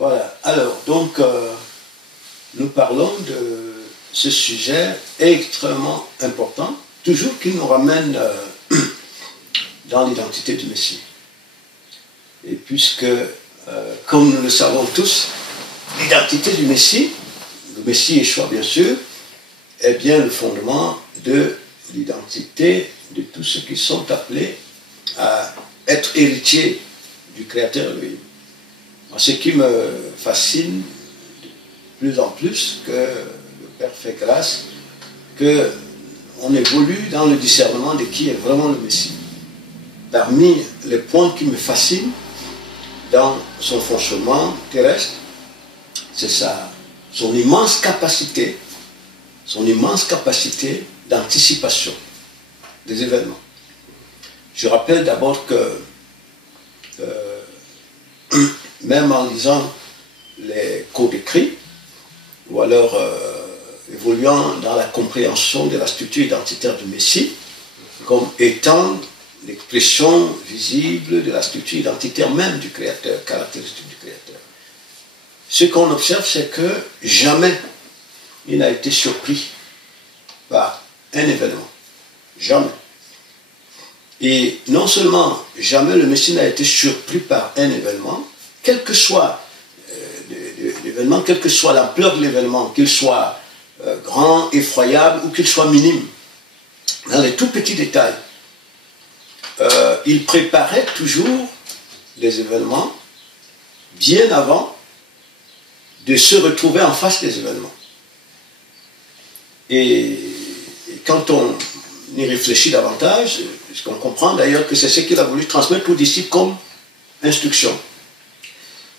Voilà. Alors, donc, nous parlons de ce sujet extrêmement important, toujours qui nous ramène dans l'identité du Messie. Et puisque, comme nous le savons tous, l'identité du Messie, le Messie Yeshua bien sûr, est bien le fondement de l'identité de tous ceux qui sont appelés à être héritiers du Créateur lui. Ce qui me fascine de plus en plus, que le Père fait grâce, qu'on évolue dans le discernement de qui est vraiment le Messie. Parmi les points qui me fascinent dans son fonctionnement terrestre, c'est son immense capacité d'anticipation des événements. Je rappelle d'abord que même en lisant les codes écrits, ou alors évoluant dans la compréhension de la structure identitaire du Messie, comme étant l'expression visible de la structure identitaire même du Créateur, caractéristique du Créateur. Ce qu'on observe, c'est que jamais il n'a été surpris par un événement. Jamais. Et non seulement jamais le Messie n'a été surpris par un événement, quel que soit l'événement, quelle que soit l'ampleur de l'événement, qu'il soit grand, effroyable ou qu'il soit minime, dans les tout petits détails, il préparait toujours les événements bien avant de se retrouver en face des événements. Et quand on y réfléchit davantage, on comprend d'ailleurs que c'est ce qu'il a voulu transmettre aux disciples comme instruction.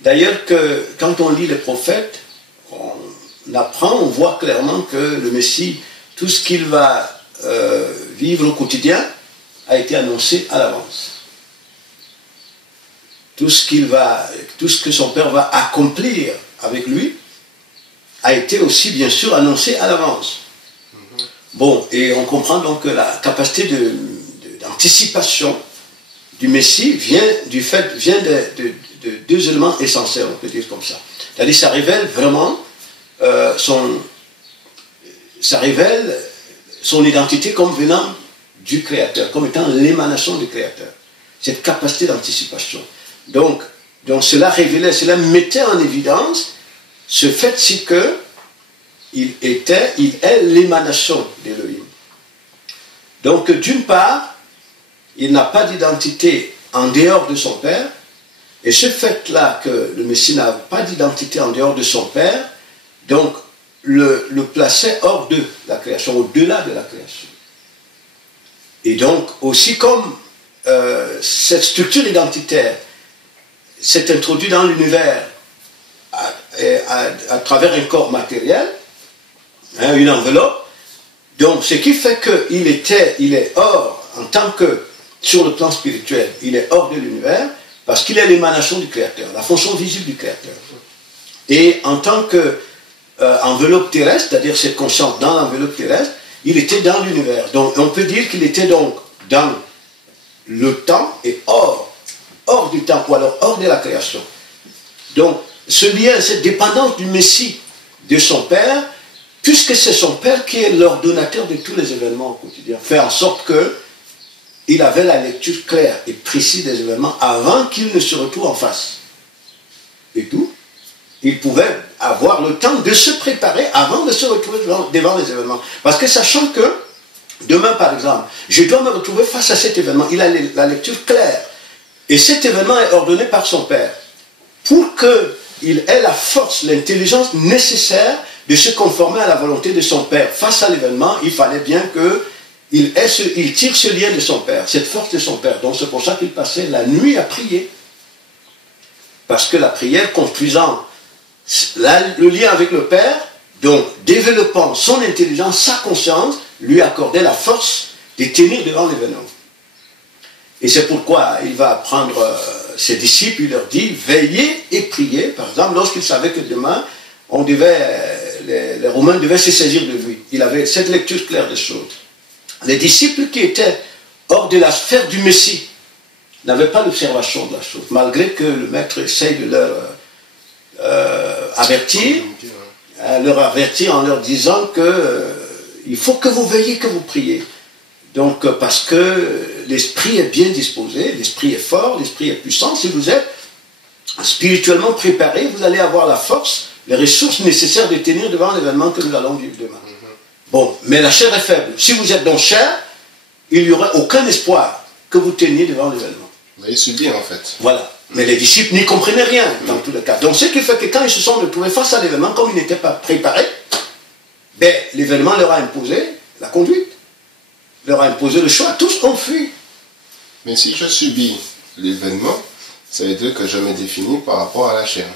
D'ailleurs que quand on lit les prophètes, on apprend, on voit clairement que le Messie, tout ce qu'il va vivre au quotidien, a été annoncé à l'avance. Tout ce que son Père va accomplir avec lui a été aussi bien sûr annoncé à l'avance. Bon, et on comprend donc que la capacité d'anticipation du Messie vient de deux éléments essentiels, on peut dire comme ça. C'est-à-dire ça révèle vraiment ça révèle son identité comme venant du Créateur, comme étant l'émanation du Créateur. Cette capacité d'anticipation. Donc cela révélait, cela mettait en évidence ce fait-ci que il est l'émanation d'Élohim. Donc d'une part, il n'a pas d'identité en dehors de son Père, et ce fait-là que le Messie n'a pas d'identité en dehors de son Père, donc le plaçait hors de la création, au-delà de la création. Et donc aussi comme cette structure identitaire s'est introduite dans l'univers à travers un corps matériel, une enveloppe, donc ce qui fait qu'il est hors, en tant que, sur le plan spirituel, il est hors de l'univers, parce qu'il est l'émanation du Créateur, la fonction visible du Créateur. Et en tant qu'enveloppe terrestre, c'est-à-dire cette conscience dans l'enveloppe terrestre, il était dans l'univers. Donc on peut dire qu'il était donc dans le temps et hors du temps, ou alors hors de la création. Donc ce lien, cette dépendance du Messie de son Père, puisque c'est son Père qui est l'ordonnateur de tous les événements au quotidien, fait en sorte qu'il avait la lecture claire et précise des événements avant qu'il ne se retrouve en face. Et tout, il pouvait avoir le temps de se préparer avant de se retrouver devant les événements. Parce que sachant que, demain par exemple, je dois me retrouver face à cet événement, il a la lecture claire. Et cet événement est ordonné par son Père. Pour qu'il ait la force, l'intelligence nécessaire de se conformer à la volonté de son Père. Face à l'événement, il fallait bien qu'il tire ce lien de son Père, cette force de son Père. Donc c'est pour ça qu'il passait la nuit à prier. Parce que la prière construisant le lien avec le Père, donc développant son intelligence, sa conscience, lui accordait la force de tenir devant l'événement. Et c'est pourquoi il va apprendre ses disciples, il leur dit, veillez et priez. Par exemple, lorsqu'il savait que demain, les Romains devaient se saisir de lui. Il avait cette lecture claire des choses. Les disciples qui étaient hors de la sphère du Messie n'avaient pas l'observation de la chose, malgré que le maître essaye de leur avertir, leur avertir en leur disant que il faut que vous veilliez, que vous priez. Donc, parce que l'esprit est bien disposé, l'esprit est fort, l'esprit est puissant. Si vous êtes spirituellement préparé, vous allez avoir la force, les ressources nécessaires de tenir devant l'événement que nous allons vivre demain. Bon, mais la chair est faible. Si vous êtes dans chair, il n'y aura aucun espoir que vous teniez devant l'événement. Vous allez subir en fait. Voilà. Mais les disciples n'y comprenaient rien dans tous les cas. Donc ce qui fait que quand ils se sont retrouvés face à l'événement, comme ils n'étaient pas préparés, ben, l'événement leur a imposé la conduite, leur a imposé le choix. Tous ont fui. Mais si je subis l'événement, ça veut dire que je me définis par rapport à la chair.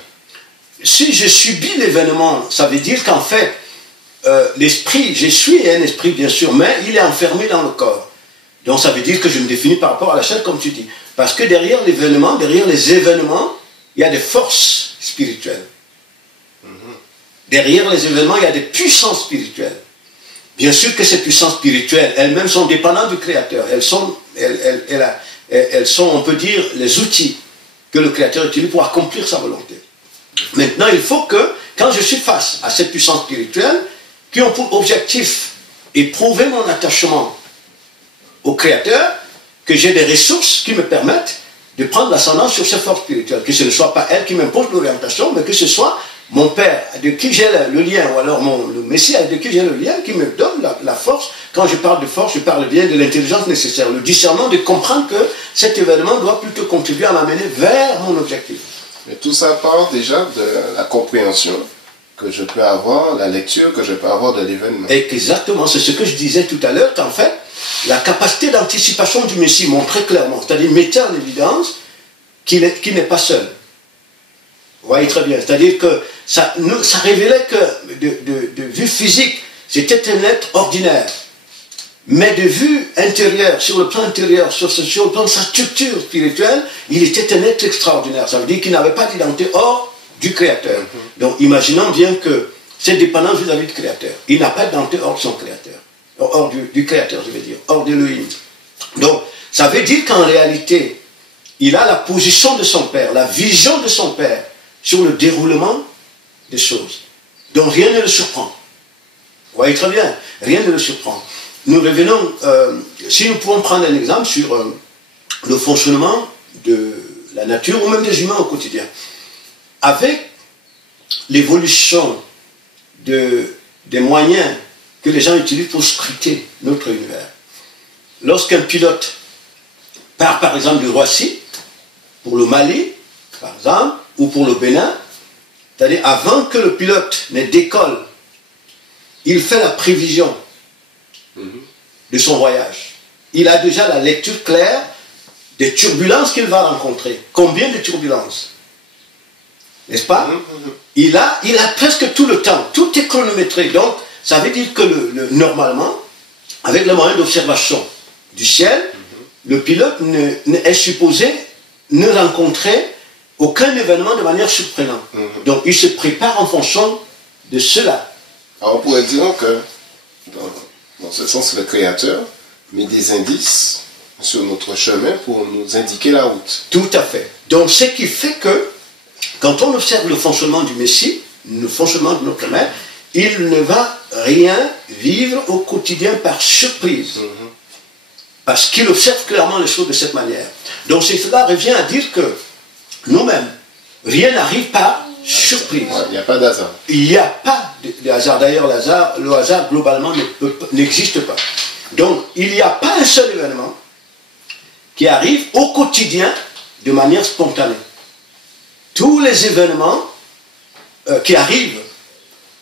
Si je subis l'événement, ça veut dire qu'en fait, l'esprit, je suis un esprit bien sûr, mais il est enfermé dans le corps. Donc ça veut dire que je me définis par rapport à la chair, comme tu dis. Parce que derrière l'événement, derrière les événements, il y a des forces spirituelles. Derrière les événements, il y a des puissances spirituelles. Bien sûr que ces puissances spirituelles, elles-mêmes sont dépendantes du Créateur. Elles sont, on peut dire, les outils que le Créateur utilise pour accomplir sa volonté. Maintenant, il faut que, quand je suis face à ces puissances spirituelles, qui ont pour objectif éprouver mon attachement au Créateur, que j'ai des ressources qui me permettent de prendre l'ascendance sur ces forces spirituelles. Que ce ne soit pas elle qui m'impose l'orientation, mais que ce soit mon Père, de qui j'ai le lien, ou alors le Messie, de qui j'ai le lien, qui me donne la force. Quand je parle de force, je parle bien de l'intelligence nécessaire, le discernement de comprendre que cet événement doit plutôt contribuer à m'amener vers mon objectif. Mais tout ça part déjà de la compréhension que je peux avoir, la lecture que je peux avoir de l'événement. Exactement, c'est ce que je disais tout à l'heure, qu'en fait, la capacité d'anticipation du Messie montrait clairement, c'est-à-dire mettait en évidence qu'il n'est pas seul. Vous voyez très bien, c'est-à-dire que ça révélait que de vue physique, c'était un être ordinaire. Mais de vue intérieure, sur le plan intérieur, sur le plan de sa structure spirituelle, il était un être extraordinaire. Ça veut dire qu'il n'avait pas d'identité hors du Créateur. Donc imaginons bien que c'est dépendant vis-à-vis du Créateur. Il n'a pas d'identité hors de son Créateur. Hors du Créateur, je veux dire, hors d'Élohim. Donc, ça veut dire qu'en réalité, il a la position de son Père, la vision de son Père sur le déroulement des choses. Donc rien ne le surprend. Vous voyez très bien, rien ne le surprend. Nous revenons, si nous pouvons prendre un exemple sur le fonctionnement de la nature ou même des humains au quotidien. Avec l'évolution des moyens que les gens utilisent pour scruter notre univers. Lorsqu'un pilote part par exemple de Roissy, pour le Mali, par exemple, ou pour le Bénin, c'est-à-dire avant que le pilote ne décolle, il fait la prévision de son voyage. Il a déjà la lecture claire des turbulences qu'il va rencontrer. Combien de turbulences? N'est-ce pas? Il a presque tout le temps, tout est chronométré. Donc, ça veut dire que normalement, avec le moyen d'observation du ciel, le pilote est supposé ne rencontrer aucun événement de manière surprenante. Donc, il se prépare en fonction de cela. Alors, on pourrait dire que, dans ce sens, le Créateur met des indices sur notre chemin pour nous indiquer la route. Tout à fait. Donc, ce qui fait que, quand on observe le fonctionnement du Messie, le fonctionnement de notre Maître, il ne va rien vivre au quotidien par surprise. Parce qu'il observe clairement les choses de cette manière. Donc cela revient à dire que nous-mêmes, rien n'arrive par surprise. Il n'y a pas d'hasard. Il n'y a pas de hasard. D'ailleurs, le hasard globalement n'existe pas. Donc il n'y a pas un seul événement qui arrive au quotidien de manière spontanée. Tous les événements qui arrivent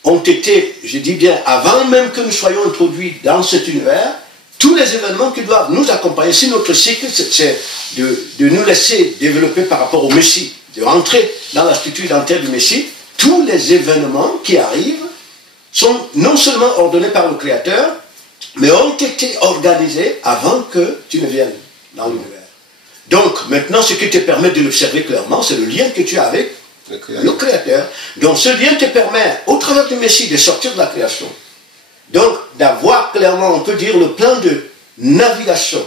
ont été, je dis bien, avant même que nous soyons introduits dans cet univers, tous les événements qui doivent nous accompagner. Si notre cycle, c'est de nous laisser développer par rapport au Messie, de rentrer dans la structure identitaire du Messie, tous les événements qui arrivent sont non seulement ordonnés par le Créateur, mais ont été organisés avant que tu ne viennes dans l'univers. Donc, maintenant, ce qui te permet de l'observer clairement, c'est le lien que tu as avec le Créateur. Donc, ce lien te permet, au travers du Messie, de sortir de la création. Donc, d'avoir clairement, on peut dire, le plan de navigation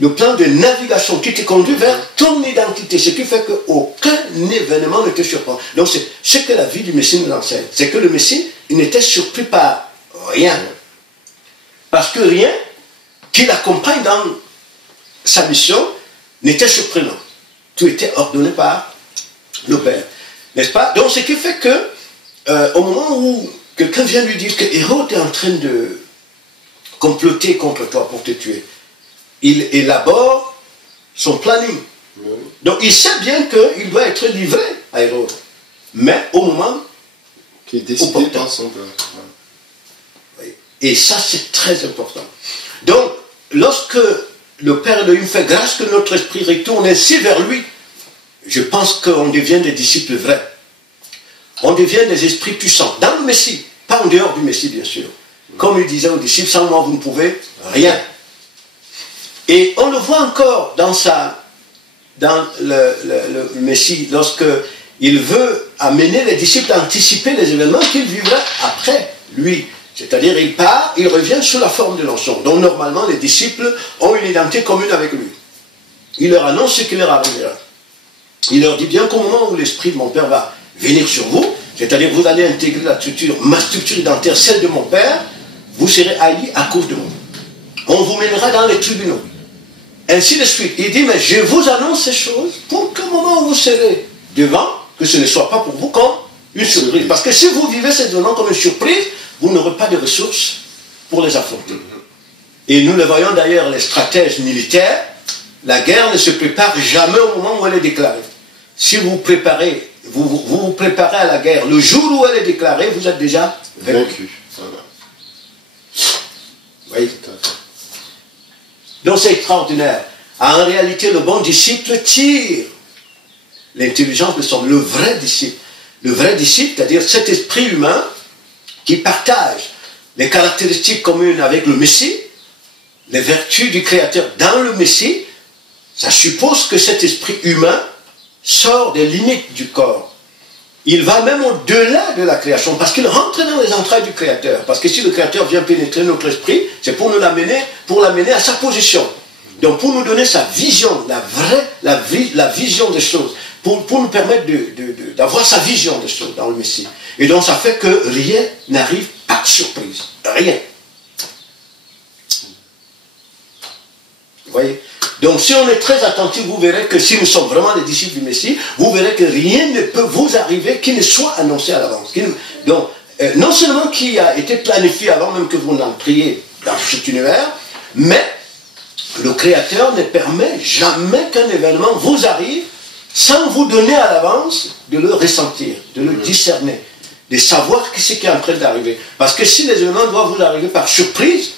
le plan de navigation qui te conduit vers ton identité, ce qui fait qu'aucun événement ne te surprend. Donc c'est ce que la vie du Messie nous enseigne, c'est que le Messie, il n'était surpris par rien. Parce que rien qui l'accompagne dans sa mission n'était surprenant. Tout était ordonné par le Père. N'est-ce pas? Donc ce qui fait que, au moment où quelqu'un vient lui dire que Hérode est en train de comploter contre toi pour te tuer, il élabore son planning. Donc il sait bien qu'il doit être livré à Hérode. Mais au moment qui est décidé par son plan. Et ça, c'est très important. Donc, lorsque le Père Elohim fait grâce que notre esprit retourne ainsi vers lui, je pense qu'on devient des disciples vrais. On devient des esprits puissants. Dans le Messie, pas en dehors du Messie, bien sûr. Comme il disait aux disciples, sans moi, vous ne pouvez rien. Et on le voit encore dans le Messie, lorsque il veut amener les disciples à anticiper les événements qu'il vivra après lui. C'est-à-dire, il part, il revient sous la forme de l'ensemble. Donc, normalement, les disciples ont une identité commune avec lui. Il leur annonce ce qui leur arrivera. Il leur dit bien qu'au moment où l'esprit de mon Père va venir sur vous, c'est-à-dire vous allez intégrer ma structure identitaire, celle de mon Père, vous serez haïs à cause de moi. On vous mènera dans les tribunaux. Ainsi de suite. Il dit, mais je vous annonce ces choses pour qu'au moment où vous serez devant, que ce ne soit pas pour vous comme une surprise. Parce que si vous vivez ces événements comme une surprise, vous n'aurez pas de ressources pour les affronter. Et nous le voyons d'ailleurs, les stratèges militaires, la guerre ne se prépare jamais au moment où elle est déclarée. Si vous préparez, vous préparez à la guerre, le jour où elle est déclarée, vous êtes déjà vaincu. Voilà. Oui. Donc c'est extraordinaire. En réalité, le bon disciple tire l'intelligence de le vrai disciple. Le vrai disciple, c'est-à-dire cet esprit humain qui partage les caractéristiques communes avec le Messie, les vertus du Créateur dans le Messie, ça suppose que cet esprit humain sort des limites du corps. Il va même au-delà de la création, parce qu'il rentre dans les entrailles du Créateur. Parce que si le Créateur vient pénétrer notre esprit, c'est pour l'amener à sa position. Donc pour nous donner sa vision, la vision des choses, pour nous permettre d'avoir sa vision des choses dans le Messie. Et donc ça fait que rien n'arrive par surprise. Rien. Vous voyez? Donc si on est très attentif, vous verrez que si nous sommes vraiment des disciples du Messie, vous verrez que rien ne peut vous arriver qui ne soit annoncé à l'avance. Donc, non seulement qui a été planifié avant même que vous n'entriez dans cet univers, mais le Créateur ne permet jamais qu'un événement vous arrive sans vous donner à l'avance de le ressentir, de le discerner, de savoir ce qui est en train d'arriver. Parce que si les événements doivent vous arriver par surprise,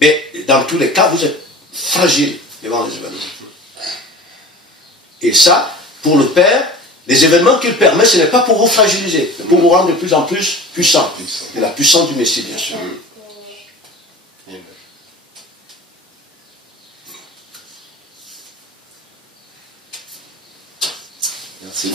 mais dans tous les cas, vous êtes fragile devant les événements. Et ça, pour le Père, les événements qu'il permet, ce n'est pas pour vous fragiliser, mais pour vous rendre de plus en plus puissant. Et la puissance du Messie, bien sûr. Merci.